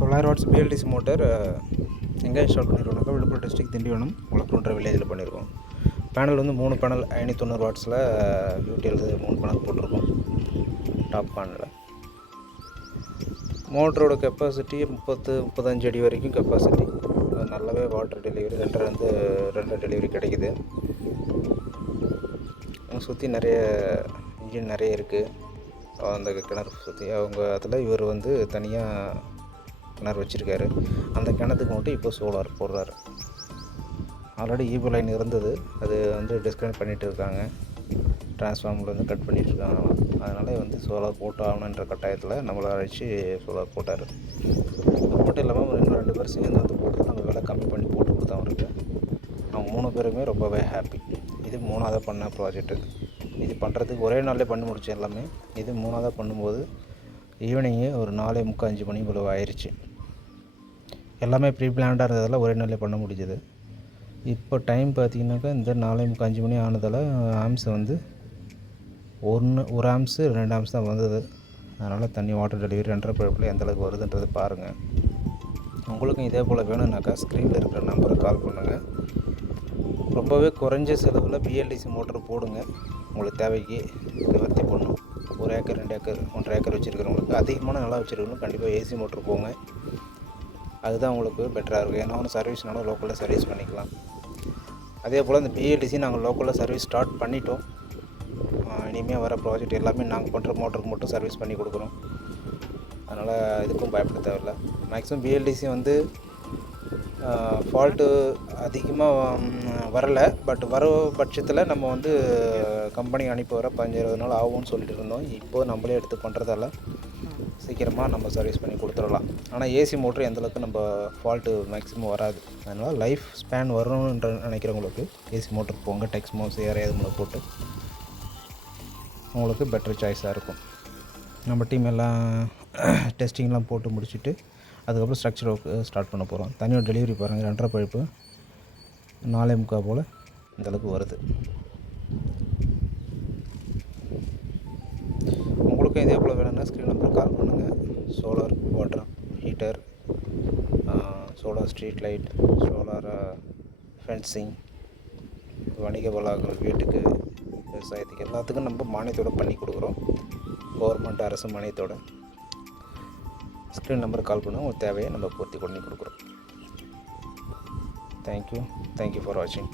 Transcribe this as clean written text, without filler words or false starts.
900 watts BLDC motor எங்கே install பண்ணியிருக்கோம்னாக்கா Villupuram district Tindivanam உலகன்ற வில்லேஜில் பண்ணியிருக்கோம். பேனல் வந்து 3 பேனல் 590 வாட்ஸில் யூடிஎல் 3 பேனல் போட்டிருக்கோம் டாப் பேனலில். மோட்டரோட கெப்பாசிட்டி 35 அடி வரைக்கும் கெப்பாசிட்டி. நல்லாவே வாட்டர் டெலிவரி 2 டெலிவரி கிடைக்குது. சுற்றி நிறைய இன்ஜின் நிறைய இருக்குது. அந்த கிணறு சுற்றி அவங்க அதில் இவர் வந்து தனியாக கிணறு வச்சுருக்காரு. அந்த கிணத்துக்கு மட்டும் இப்போ சோலார் போடுறாரு. ஆல்ரெடி ஈபி லைன் இருந்தது, அது வந்து டிஸ்கனெக்ட் பண்ணிகிட்டு இருக்காங்க. டிரான்ஸ்ஃபார்மர்லேருந்து கட் பண்ணிகிட்ருக்காங்க. அதனால் வந்து சோலார் போட்டு ஆகணுன்ற கட்டாயத்தில் நம்மளை அழைச்சி சோலார் போட்டார். அது மட்டும் இல்லாமல் இன்னும் 2 பேர் சேர்ந்து வந்து போட்டு நாங்கள் விலை கம்மி பண்ணி போட்டு கொடுத்தோம் அவருக்கு. அவங்க 3 பேருமே ரொம்பவே ஹாப்பி. இது 3ஆவதாக பண்ண ப்ராஜெக்ட்டு. இது பண்ணுறதுக்கு ஒரே நாளில் பண்ணி முடித்தோம் எல்லாமே. இது 3ஆவதாக பண்ணும்போது ஈவினிங்கு ஒரு 4:45 5 மணி இவ்வளோ ஆயிடுச்சு. எல்லாமே ப்ரீ பிளான்டாக இருந்ததால் ஒரே நாளில் பண்ண முடிஞ்சது. இப்போ டைம் பார்த்திங்கனாக்கா இந்த 4:45 5 மணி ஆனதால் ஆம்ஸ் வந்து 1 ஆம்ஸு 2 ஆம்ஸ் தான் வந்தது. அதனால் தண்ணி வாட்டர் டெலிவரி 2.5 பைப்பில் எந்தளவுக்கு வருதுன்றது பாருங்கள். உங்களுக்கும் இதே போல் வேணும்னாக்கா ஸ்க்ரீனில் இருக்கிற நம்பருக்கு கால் பண்ணுங்கள். ரொம்பவே குறைஞ்ச செலவில் பிஎல்டிசி மோட்டர் போடுங்க. உங்களுக்கு தேவைக்கு நிவர்த்தி பண்ணும். 1 ஏக்கர் 2 ஏக்கர் 1.5 ஏக்கர் வச்சுருக்கிறவங்களுக்கு, அதிகமான நிலம் வச்சுருக்கணும், கண்டிப்பாக ஏசி மோட்டர் போங்க. அதுதான் உங்களுக்கு பெட்டராக இருக்கும். ஏன்னா ஒன்று சர்வீஸ்னாலும் லோக்கலில் சர்வீஸ் பண்ணிக்கலாம். அதே போல் இந்த பிஎல்டிசி நாங்கள் லோக்கலில் சர்வீஸ் ஸ்டார்ட் பண்ணிட்டோம். இனிமேல் வர ப்ராஜெக்ட் எல்லாமே நாங்கள் பண்ணுற மோட்டருக்கு மட்டும் சர்வீஸ் பண்ணி கொடுக்குறோம். அதனால் இதுக்கும் பயப்பட தேவையில்லை. மேக்ஸிமம் பிஎல்டிசி வந்து ஃபால்ட்டு அதிகமாக வரலை. பட் வர பட்சத்தில் நம்ம வந்து கம்பெனி அனுப்பி வர 15-20 நாள் ஆகும்னு சொல்லிட்டு இருந்தோம். இப்போது நம்மளே எடுத்து பண்ணுறதால சீக்கிரமாக நம்ம சர்வீஸ் பண்ணி கொடுத்துடலாம். ஆனால் ஏசி மோட்ரு எந்தளவுக்கு நம்ம ஃபால்ட்டு மேக்ஸிமம் வராது. அதனால் லைஃப் ஸ்பேன் வரணுன்ற நினைக்கிறவங்களுக்கு ஏசி மோட்ரு போங்க. டெக்ஸ்மோ சிஆர் எதுவும் போட்டு உங்களுக்கு பெட்டர் சாய்ஸாக இருக்கும். நம்ம டீம் எல்லாம் டெஸ்டிங்லாம் போட்டு முடிச்சுட்டு அதுக்கப்புறம் ஸ்ட்ரக்சர் ஒர்க் ஸ்டார்ட் பண்ண போகிறோம். தண்ணியோட டெலிவரி பாருங்கள், 2.5 பைப்பு 4:45 போல் இந்தளவுக்கு வருது. உங்களுக்கும் இதே போல் வேணும்னா ஸ்க்ரீன் நம்பருக்கு கால் பண்ணுங்கள். Solar water heater, solar street light, solar fencing, வணிக வளாகங்கள், வீட்டுக்கு, விவசாயத்துக்கு எல்லாத்துக்கும் நம்ம மானியத்தோடு பண்ணி கொடுக்குறோம். கவர்மெண்ட் அரசு மானியத்தோடு. ஸ்க்ரீன் நம்பருக்கு கால் பண்ணால் உங்களுக்கு தேவையை நம்ம பூர்த்தி பண்ணி கொடுக்குறோம். தேங்க்யூ ஃபார் வாட்சிங்.